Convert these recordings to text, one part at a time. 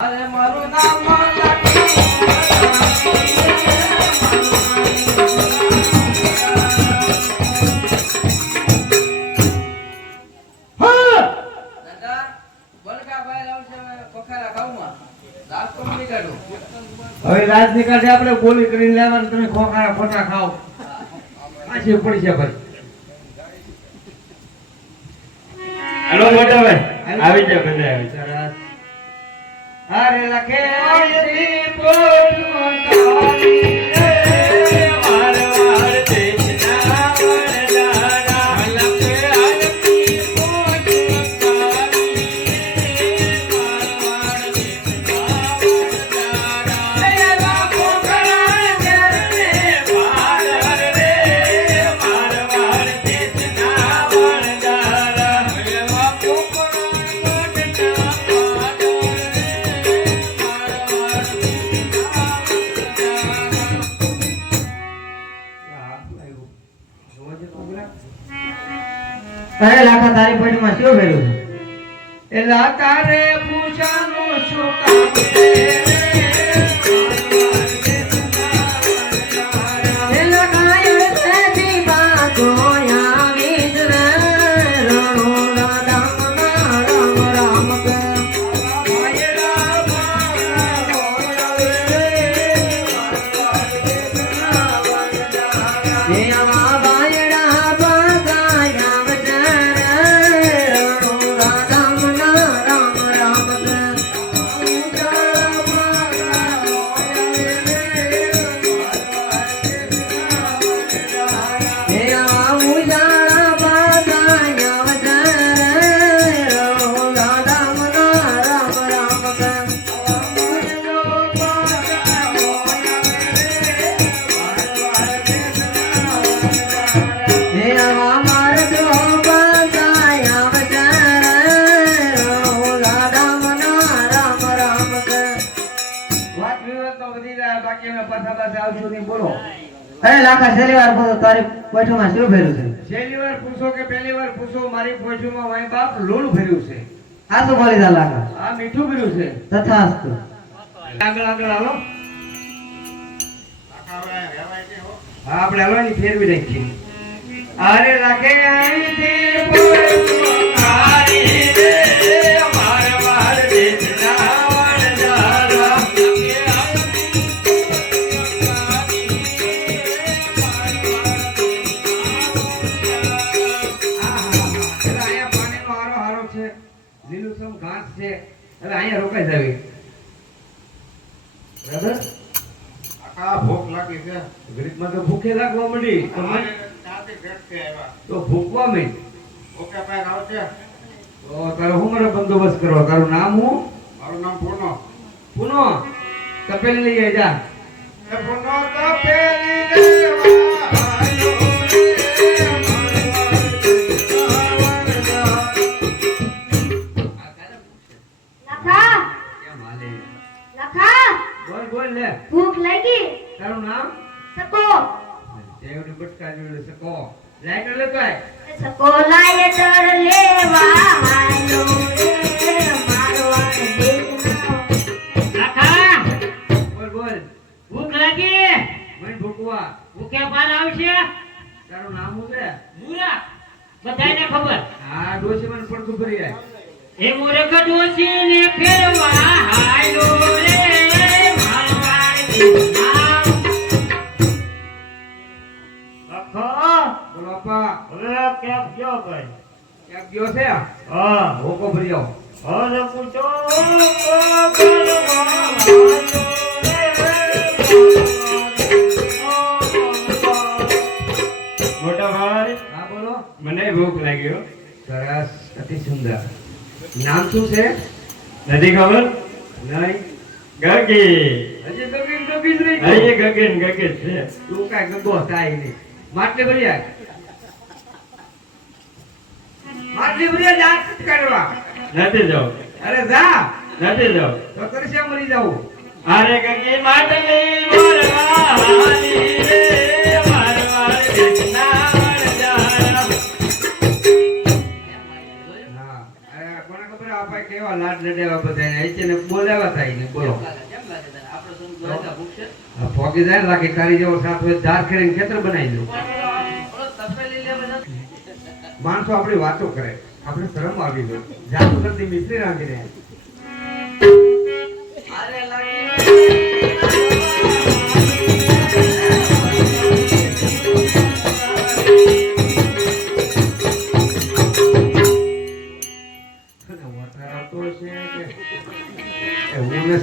અરે મારું નામ હવે રાજ નીકળશે આપણે ગોળી કરીને લેવાનું તમે ખોખારા ખોટા ખાઓ પાછી પડી છે ભાઈ હાલો મોટા ભાઈ આવી જાવ બધા આવી સરસ અરે લખે આયતી પોટુંગારી રે વારવાર દેશના વરદારા લખે આયતી પોટુંગારી વારવાર દેશના વરદારા એલા પોકરા જરને વારવાર રે વારવાર દેશના વરદારા એલા પોકરા અરે લાખા તારી પેટમાં શું ભર્યું છે એ લાકા રે પૂછાનું શું કામ રે અરે લાખા છેલ્લી વાર પૂછો તારી પોઠુમાં શું ભર્યું છે છેલ્લી વાર પૂછો કે પહેલી વાર પૂછો મારી પોઠુમાં મારી બાપ લોણ ભર્યું છે આ શું બોલી દા લાખા આ મીઠું ભર્યું છે તથાસ્તુ આગળ આગળ હાલો હા આપણે હલવાની ફેરવી નાખીએ અરે લાગે આઈથી પોઠુંગારી રે વારવાર દેશના વરદારા લીલુંછમ ઘાસ છે હવે અહીંયા રોકાઈ જાવી બરાબર આ ભૂખ લાગી છે ઘડીકમાં તો ભૂખે લાગવા માંડી તો ભૂખવા માંડ ઓકે ભાઈ આવશે તો તારો હું મારો બંદોબસ્ત કરો તારું નામ હું મારું નામ પૂનો પુનો તપેલી લઈ જા એ પૂનો તપેલી લેવા આયો લખા કેમ હાલે લખા બોલ બોલ લે ભૂખ લાગી તારું નામ સકો દેવડી બટકા જોડે સકો લાઈટ લે કાય સકો લાય તર લેવા હાલો રે મારવા દેખના લખા બોલ બોલ ભૂખ લાગી મન ભૂખવા ભૂખે પાર આવશે તારું નામ શું છે મૂરા બધાને ખબર હા ડોસી મને પડતું ભરી જાય એ મૂર્ખ ડોશીને ફેરવા હાલો રે મારવાડ દેશના લખો બોલો આપા હવે કેમ ગયો ભાઈ ક્યાં ગયો છે હા ભોકો ભરી આવો હવે પૂછો મોટા ભાઈ હા બોલો મને ભૂખ લાગી હો સરસ અતિ સુંદર નામ શું છે નથી ખબર નહીં ગગી હજી તો કઈ ગગી જ રહી અહીં ગગન છે તું કાંઈ ગગો થાય નહીં માટલી ભરી આય માટલી ભરી આય જાત કરવા નથી જાવ અરે જા નથી જાવ તો તરસે મરી જાવું અરે ગગી માટલી વરવાલી રે વારવાર દેશના વરદારા હા અરે કોને ખબર આ પાઈ કેવા લાડ લડાવ્યા બધાને અહીંથી બોલાવ્યા હતા એને બોલો આ ફોગી જાય ને લાગે તારી જેવો સાથ હોય ધાર કરીને ખેતર બનાવી દઉં માણસો આપણી વાતો કરે આપણે શરમ આવી ગયો જાદુ કરતી મિસ્ત્રી રાખી રહ્યા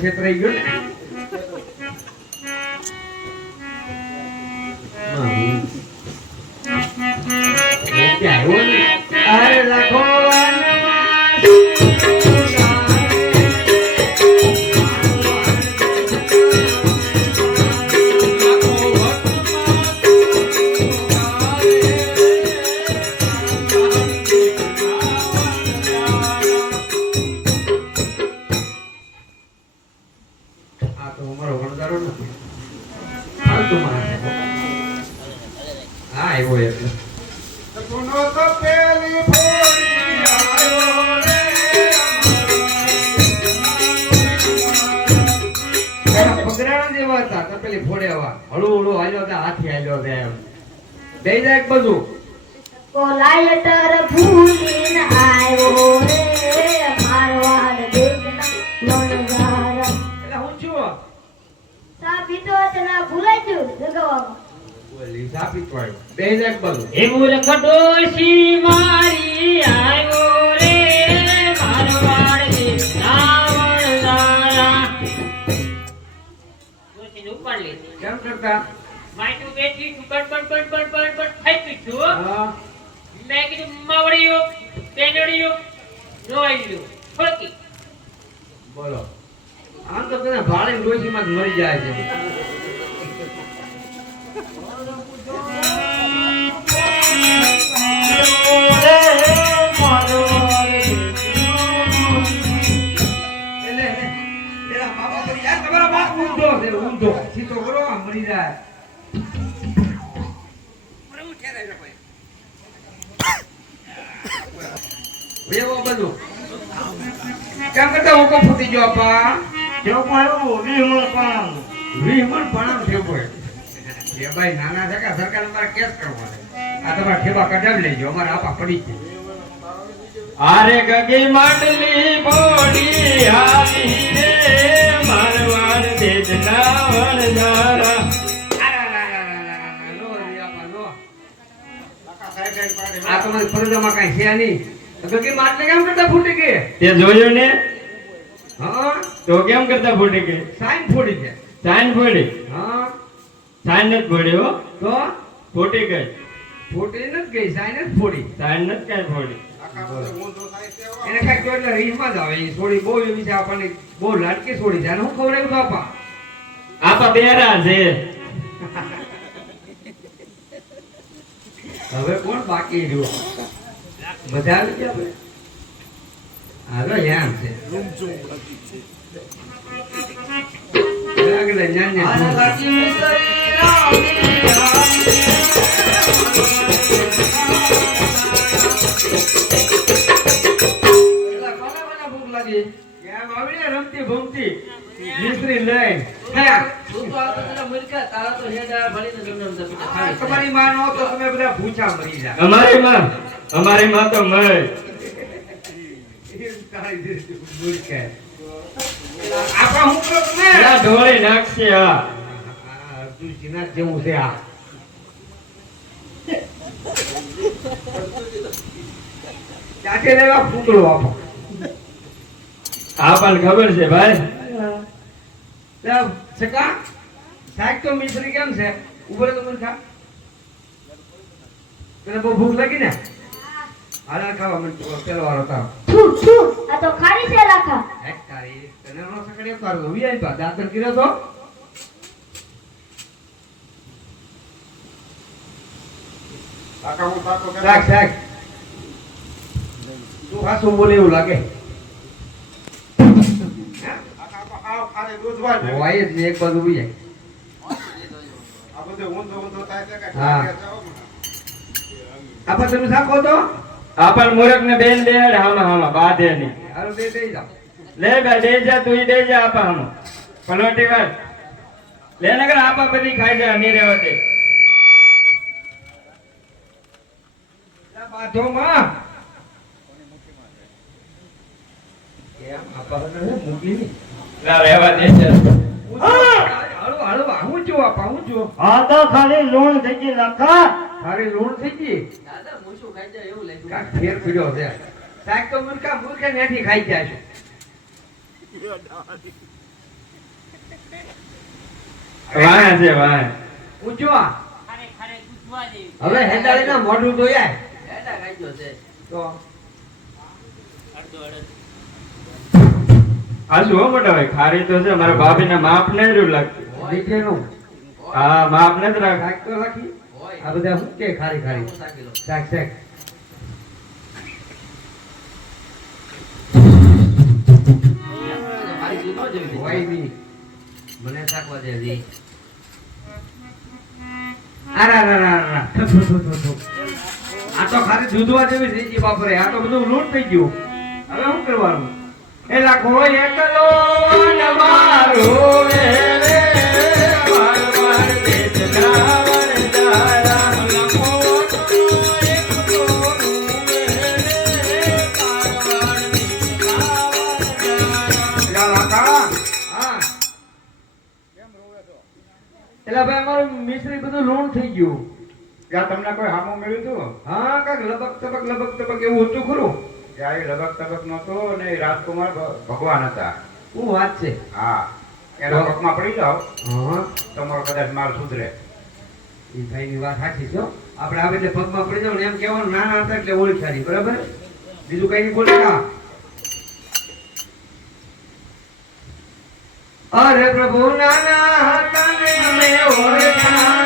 છેતરાઈ ગયો ને અરે લાખો હા એવો એટલે પગરાણા જેવા હતા તપેલી ફોડ્યા હળુ હળુ હાલ્યો હતા હાથી હાલ્યો હતા એમ દઈ જાય એક બધું કોલાયટર ભૂલીને આવ્યો રે મારવાડ દેશના મણગારા. એટલે હું છું સા પીતો હતો ને ભૂલાઈ ગયું જગાવામાં. ઓલી સાપી તોય દઈ જાય એક બધું એ મૂર્ખ ડોશી મારી આવ્યો રે મારવાડ દેશના વણઝારા. ડોશીને ઉપાડ લીધી. કેમ કરતા માયનું બેઠી છું, બડ ખાઈ છું. હા મેં કીધું માવડીયો પેનડીયો રોઈયો ફરકી. બોલો આમ તો તને ભાડે ડોશીમાં જ મરી જાય છે ઊંધો સીધો કરો આમ મરી જાય એવો બધું કેમ કરતા હું કોણ ફૂટી ગયો આપા જો પાયો વિમળ પામ 20 મણ પાણાનો ઠેબો એ ભાઈ નાના છે કે સરકાર અમારે કેસ કરવો છે આ તમારા ઠેબા કઢાવી લેજો અમારે આપા પડી છે આરે ગગી માટલી બોડી આવી રે મારવાડ દેશના વણઝારા. આ તમારી ફરજમાં કઈ છે નહીં ગગી માટલી કેમ કરતા ફૂટી ગઈ તે જોયું ને હા તો કેમ કરતા ફૂટી ગઈ? સાઈન ફોડી છે સાઈન ફોડી. હા સાઈન નથી ફોડી હો, તો ફૂટી ગઈ. ફોટી નથી ગઈ સાઈન જ ફોડી સાઈન નથી કઈ ફોડી. એને કઈ તો એટલે રીસમાં જ આવે એ છોડી બહુ એવી છે આપણને બહુ લાડકી છોડી છે અને હું ખવડાવ્યું તો આપા આપા બેરા છે. હવે કોણ બાકી રહ્યો મજા આવી ગઈ આપણે હાલો એમ છે આગળ જ્ઞાન રમતી ભમતી મિસ્ત્રી લઈ તમારી માં નો તો તમે બધા ભૂચા મરી જા અમારી માં તો મય. આપા હું કરો તમે આ ઢોળી નાખશે. આ તુલસીના જેવું છે આ ચાચે લેવા ફૂકડો આપો આપણને ખબર છે ભાઈ. સકા સાહેબ તો મિસ્ત્રી કેમ છે ઉભો રહે તો મૂર્ખા તને બહુ ભૂખ લાગી ને હાલા ખાવા મને પેલો વાળો તારો છું છું આ તો ખારી છે લાખા. એક તારી તને નો સકડે તારો વીઆઈ પા દાતર કર્યો તો રાખ રાખ તું હાસું બોલે એવું લાગે હોય જ ને એક બાજુ ઉઈ જાય હા આપા તમે સાખો તો આપણ મૂરખ ને બેન બેહાડે હામાં હામાં બાધે નહીં. હાલો બે બેસી જાઓ. લે બે દે જા તું દે જા આપા હામાં પલોટી વાર લે નગર આપા બધી ખાઈ જાય નહીં રહેવા દે. લા બાધો માં. કેમ આપા ને મૂકી ની. લા રહેવા દે જા. હાલો હાલો હું જો આપા હું જો. આ તો ખાલી લૂણ થઈ ગઈ લખા. તારી લૂણ થઈ ગઈ. કાંઈક ફેર પીડ્યો છે. શાક તો મૂર્ખા નેથી ખાઈ જાય છે. વાહ છે વાહ. ઊંચો આ. હવે હેડાળી ના મોઢું ધોયાય. તો આ શું હો મોટા ભાઈ ખારી તો છે મારા ભાભી ને માપ નહીં રહ્યું લાગતું. નીચેનું હા માપ નથી રાખ. શાક તો રાખી. આ બધા શું કે ખારી ખારી શાક શાક. હોય બી. મને શાકવા દે આરા. આ તો ખાલી દૂધવા જેવી થઈ ગઈ બાપરે. આ તો બધું લૂંટ થઈ ગયું. હવે શું કરવાનું? એલા કોઈ એકલો ન મારો રે રે મારવાર દેશના વરદારા લખો એકલો રે મારવાર દેશના વરદારા. હા એલા ભાઈ અમારું મિશ્રી બધું લૂંટ થઈ ગયું. ત્યાં તમને કોઈ હામું મળ્યું હતું? હા કાંઈક લબક તબક એવું હતું ખરું. ત્યાં એ લબક તબક નહોતો ને એ રાજકુમાર ભગવાન હતા. શું વાત છે? હા એના પગમાં પડી જાઓ હા તમારો કદાચ માલ સુધરે. એ ભાઈની વાત સાચી છે હો. આપણે આવે એટલે પગમાં પડી જાવ ને એમ કહેવાનું નાના હતા એટલે ઓળખારી બરાબર. બીજું કઈ નહીં બોલે ના. અરે પ્રભુ નાના હતા ને અમે ઓળખા